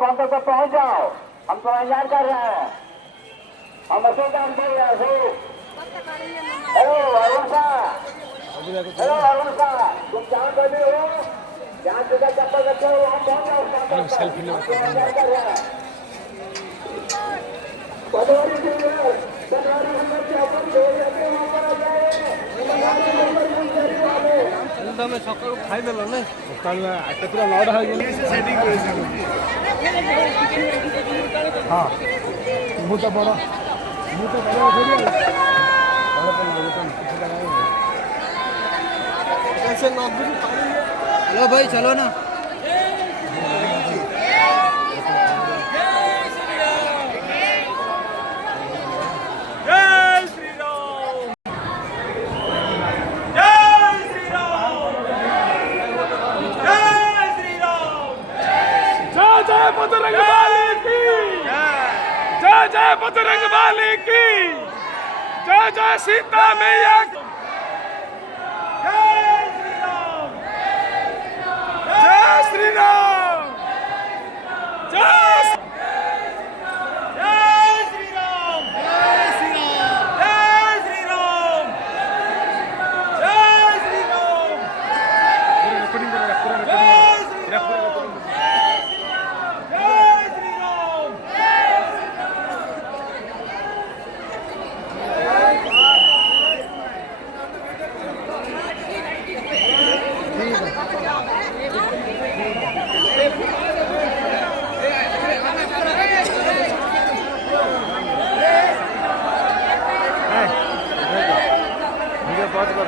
काउंटर पर पहुंच जाओ, हम तो इंतजार कर रहे हैं। हम काम कर रहे हैं। हेलो अरुण साहब, हेलो अरुण साहब, तुम जहाँ पर भी हो, जहाँ जगह चप्पल रखे हो वहाँ पहुंच जाओ। इंतजार कर रहे हैं। पटवारी नंबर 54 दो जाते वहाँ पर आ जाए। तमें सकाळु खाइदेल ना सकाळु केतरा 9टा हो गेली सेटिंग हाँ मु तो बड़ हेलो भाई चलो ना। बजरंग बली की जय, जय बजरंग बली की जय, जय सीता मैया की जय श्री राम, जय श्री राम, जय श्री राम, जय श्री राम, जय श्री राम, रिकॉर्डिंग बहुत कर